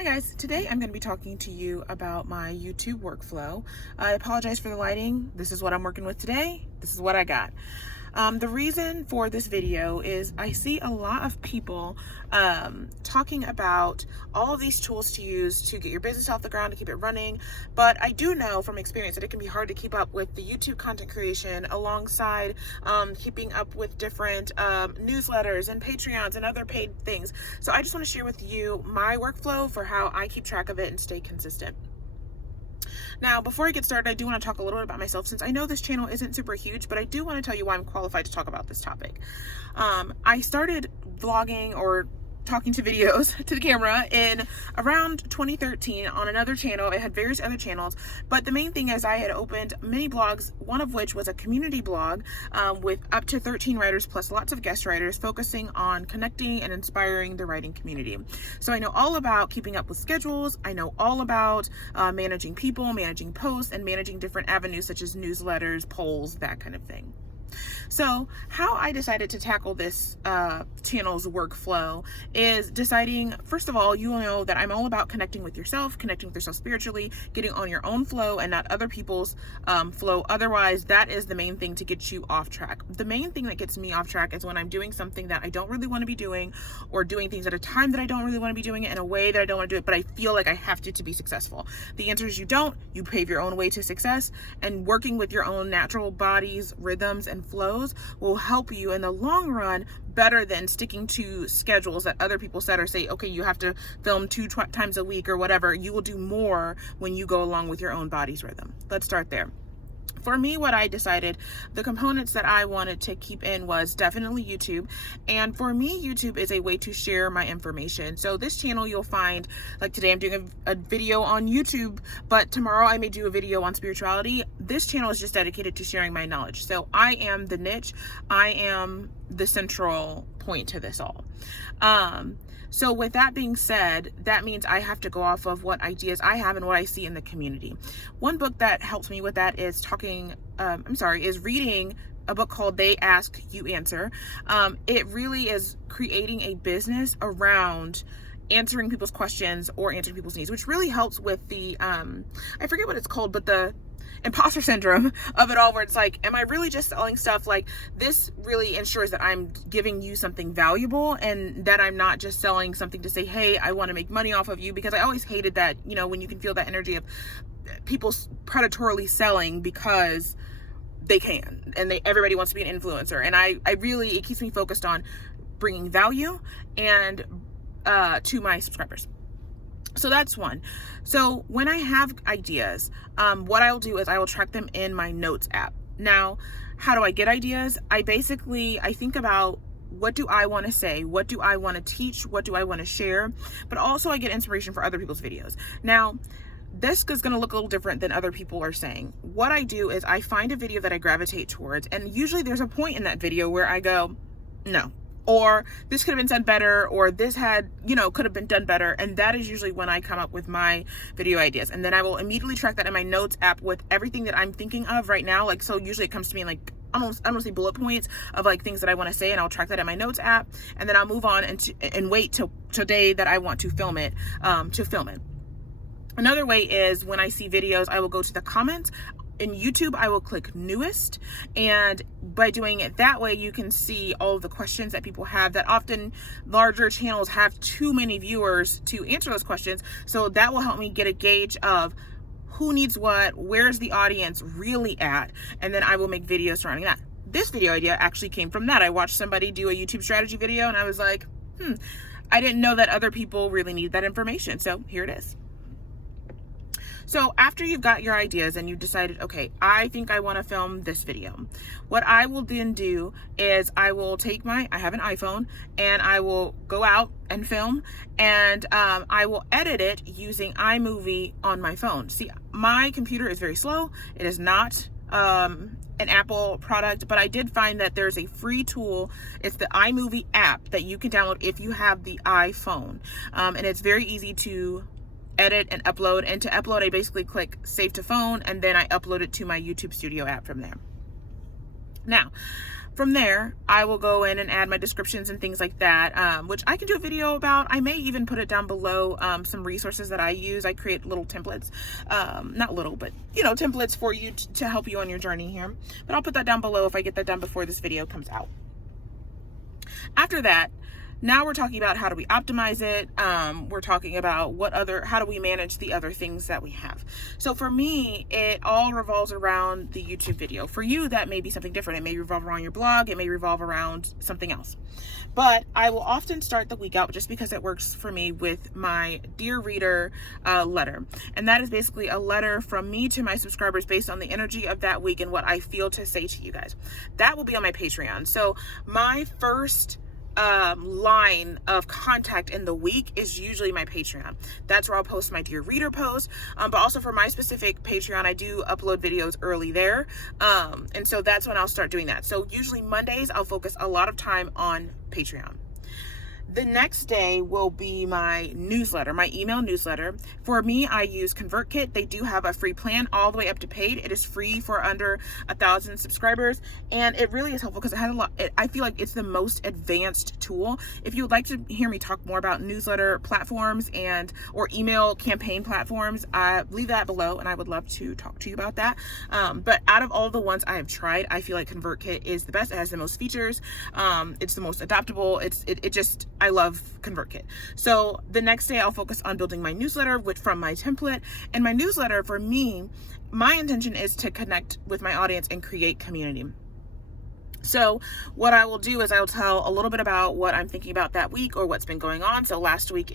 Hi guys, today I'm going to be talking to you about my YouTube workflow. I apologize for the lighting. This is what I'm working with today. This is what I got. The reason for this video is I see a lot of people talking about all of these tools to use to get your business off the ground, to keep it running. But I do know from experience that it can be hard to keep up with the YouTube content creation alongside keeping up with different newsletters and Patreons and other paid things. So I just want to share with you my workflow for how I keep track of it and stay consistent. Now, before I get started, I do want to talk a little bit about myself, since I know this channel isn't super huge, but I do want to tell you why I'm qualified to talk about this topic. I started vlogging or talking to videos to the camera in around 2013 on another channel. It had various other channels, but the main thing is I had opened many blogs, one of which was a community blog with up to 13 writers plus lots of guest writers, focusing on connecting and inspiring the writing community. So I know all about keeping up with schedules. I know all about managing people, managing posts, and managing different avenues such as newsletters, polls, that kind of thing. So how I decided to tackle this channel's workflow is deciding, first of all, you will know that I'm all about connecting with yourself spiritually, getting on your own flow and not other people's flow. Otherwise, that is the main thing to get you off track. The main thing that gets me off track is when I'm doing something that I don't really want to be doing, or doing things at a time that I don't really want to be doing it, in a way that I don't want to do it, but I feel like I have to be successful. The answer is you don't. You pave your own way to success, and working with your own natural body's rhythms and flows will help you in the long run better than sticking to schedules that other people set, or say, okay, you have to film two times a week or whatever. You will do more when you go along with your own body's rhythm. Let's start there. For me, what I decided, the components that I wanted to keep in was definitely YouTube. And for me, YouTube is a way to share my information. So this channel, you'll find, like today I'm doing a video on YouTube, but tomorrow I may do a video on spirituality. This channel is just dedicated to sharing my knowledge. So I am the niche. I am the central point to this all. So with that being said, that means I have to go off of what ideas I have and what I see in the community. One book that helps me with that is reading a book called They Ask, You Answer. It really is creating a business around answering people's questions or answering people's needs, which really helps with the, I forget what it's called, but the imposter syndrome of it all, where it's like, am I really just selling stuff? Like, this really ensures that I'm giving you something valuable, and that I'm not just selling something to say, hey, I want to make money off of you. Because I always hated that, when you can feel that energy of people predatorily selling because they can, and everybody wants to be an influencer. And I really, it keeps me focused on bringing value and to my subscribers. So that's one. So when I have ideas, what I'll do is I will track them in my notes app. Now, how do I get ideas? I think about, what do I want to say? What do I want to teach? What do I want to share? But also I get inspiration for other people's videos. Now, this is going to look a little different than other people are saying. What I do is I find a video that I gravitate towards, and usually there's a point in that video where I go, no, or this could have been said better, or this could have been done better. And that is usually when I come up with my video ideas. And then I will immediately track that in my notes app with everything that I'm thinking of right now. Like, so usually it comes to me like almost, I don't want to say bullet points of like things that I want to say, and I'll track that in my notes app. And then I'll move on and wait till today that I want to film it, Another way is when I see videos, I will go to the comments. In YouTube, I will click newest, and by doing it that way, you can see all of the questions that people have. That often larger channels have too many viewers to answer those questions. So that will help me get a gauge of who needs what, where's the audience really at, and then I will make videos surrounding that. This video idea actually came from that. I watched somebody do a YouTube strategy video, and I was like, I didn't know that other people really need that information. So here it is. So after you've got your ideas and you've decided, okay, I think I want to film this video, what I will then do is I will take I have an iPhone, and I will go out and film, and I will edit it using iMovie on my phone. See, my computer is very slow. It is not an Apple product, but I did find that there's a free tool. It's the iMovie app that you can download if you have the iPhone. And it's very easy to edit and upload. And to upload, I basically click save to phone, and then I upload it to my YouTube Studio app from there. Now, from there, I will go in and add my descriptions and things like that, which I can do a video about. I may even put it down below, some resources that I use. I create little templates, not little, but templates for you to help you on your journey here. But I'll put that down below if I get that done before this video comes out. After that, now we're talking about how do we optimize it. We're talking about how do we manage the other things that we have. So for me, it all revolves around the YouTube video. For you, that may be something different. It may revolve around your blog. It may revolve around something else. But I will often start the week out, just because it works for me, with my Dear Reader letter. And that is basically a letter from me to my subscribers based on the energy of that week and what I feel to say to you guys. That will be on my Patreon. So my first line of contact in the week is usually my Patreon. That's where I'll post my Dear Reader post, but also for my specific Patreon, I do upload videos early there, and so that's when I'll start doing that. So usually Mondays, I'll focus a lot of time on Patreon. The next day will be my newsletter, my email newsletter. For me, I use ConvertKit. They do have a free plan all the way up to paid. It is free for under 1,000 subscribers, and it really is helpful because it has a lot. I feel like it's the most advanced tool. If you would like to hear me talk more about newsletter platforms or email campaign platforms, leave that below, and I would love to talk to you about that. But out of all the ones I have tried, I feel like ConvertKit is the best. It has the most features. It's the most adaptable. I love ConvertKit. So the next day I'll focus on building my newsletter from my template. And my newsletter, for me, my intention is to connect with my audience and create community. So what I will do is I'll tell a little bit about what I'm thinking about that week or what's been going on. So last week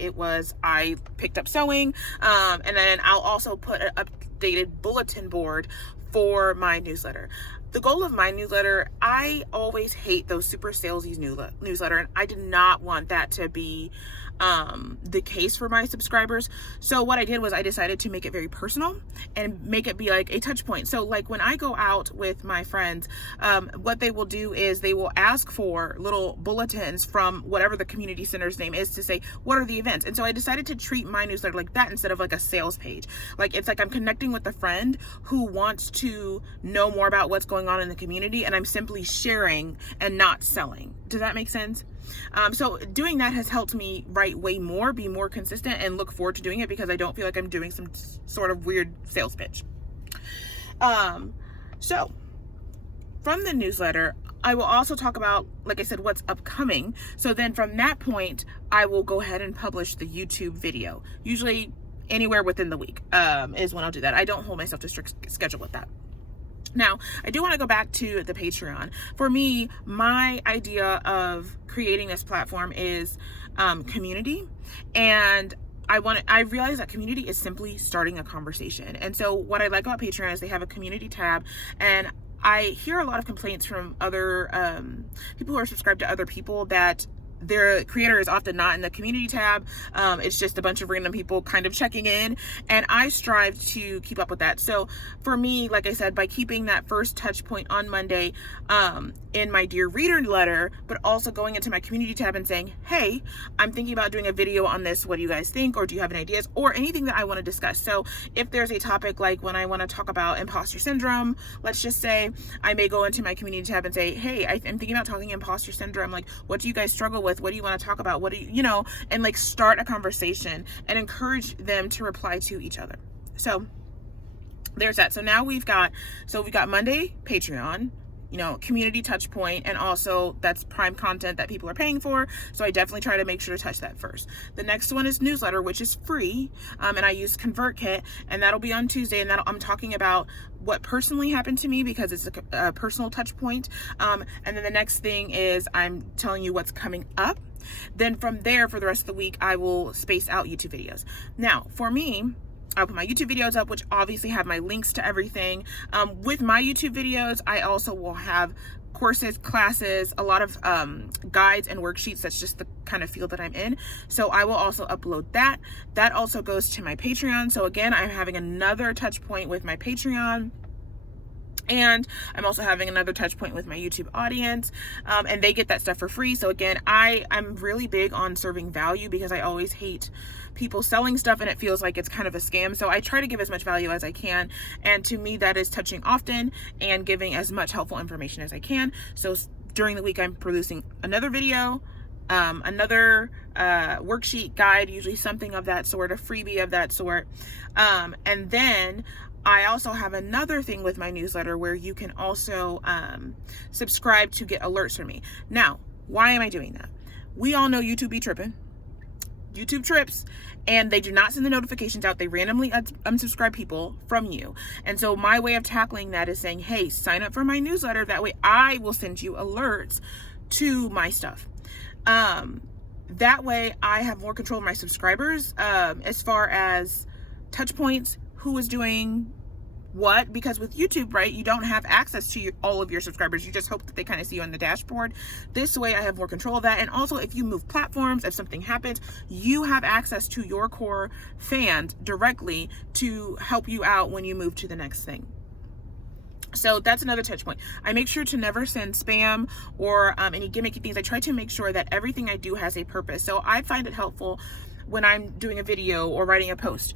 I picked up sewing, and then I'll also put an updated bulletin board for my newsletter. The goal of my newsletter, I always hate those super salesy newsletter, and I did not want that to be the case for my subscribers. So what I did was I decided to make it very personal and make it be like a touch point. So like when I go out with my friends, what they will do is they will ask for little bulletins from whatever the community center's name is to say, what are the events? And so I decided to treat my newsletter like that instead of like a sales page. Like it's like I'm connecting with a friend who wants to know more about what's going on in the community, and I'm simply sharing and not selling. Does that make sense? So doing that has helped me write way more, be more consistent, and look forward to doing it because I don't feel like I'm doing some sort of weird sales pitch. So from the newsletter, I will also talk about, like I said, what's upcoming. So then from that point, I will go ahead and publish the YouTube video. Usually anywhere within the week is when I'll do that. I don't hold myself to a strict schedule with that. Now, I do want to go back to the Patreon. For me, my idea of creating this platform is community, and I realize that community is simply starting a conversation. And so what I like about Patreon is they have a community tab, and I hear a lot of complaints from other people who are subscribed to other people that their creator is often not in the community tab. It's just a bunch of random people kind of checking in, and I strive to keep up with that. So for me, like I said, by keeping that first touch point on Monday in my Dear Reader letter, but also going into my community tab and saying, hey, I'm thinking about doing a video on this. What do you guys think? Or do you have any ideas or anything that I want to discuss? So if there's a topic like when I want to talk about imposter syndrome, let's just say I may go into my community tab and say, hey, I'm thinking about talking imposter syndrome. Like, what do you guys struggle with? What do you want to talk about? What do you and like start a conversation and encourage them to reply to each other. So there's that. So now we've got Monday, Patreon, community touch point, and also that's prime content that people are paying for. So I definitely try to make sure to touch that first. The next one is newsletter, which is free. And I use ConvertKit, and that'll be on Tuesday. And I'm talking about what personally happened to me because it's a personal touch point. And then the next thing is I'm telling you what's coming up. Then from there, for the rest of the week, I will space out YouTube videos. Now, for me, I'll put my YouTube videos up, which obviously have my links to everything. With my YouTube videos, I also will have courses, classes, a lot of guides and worksheets. That's just the kind of field that I'm in. So I will also upload that. That also goes to my Patreon. So again, I'm having another touch point with my Patreon. And I'm also having another touch point with my YouTube audience, and they get that stuff for free. So again, I'm really big on serving value, because I always hate people selling stuff and it feels like it's kind of a scam. So I try to give as much value as I can. And to me, that is touching often and giving as much helpful information as I can. So during the week, I'm producing another video, another worksheet guide, usually something of that sort, a freebie of that sort. And then I also have another thing with my newsletter where you can also subscribe to get alerts from me. Now, why am I doing that? We all know YouTube be tripping. YouTube trips, and they do not send the notifications out. They randomly unsubscribe people from you. And so my way of tackling that is saying, hey, sign up for my newsletter. That way I will send you alerts to my stuff. That way I have more control of my subscribers, as far as touch points, who is doing what, because with YouTube, right, you don't have access to all of your subscribers. You just hope that they kind of see you on the dashboard. This way I have more control of that. And also, if you move platforms, if something happens, you have access to your core fans directly to help you out when you move to the next thing. So that's another touch point. I make sure to never send spam or any gimmicky things. I try to make sure that everything I do has a purpose. So I find it helpful when I'm doing a video or writing a post,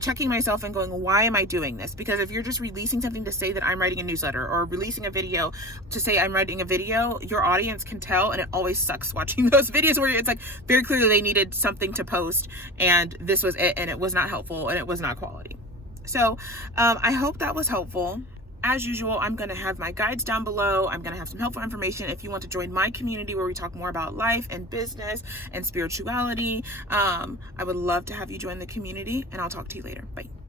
checking myself and going, why am I doing this? Because if you're just releasing something to say that I'm writing a newsletter, or releasing a video to say I'm writing a video, your audience can tell, and it always sucks watching those videos where it's like very clearly they needed something to post and this was it, and it was not helpful and it was not quality. So I hope that was helpful. As usual, I'm going to have my guides down below. I'm going to have some helpful information if you want to join my community where we talk more about life and business and spirituality. I would love to have you join the community, and I'll talk to you later. Bye.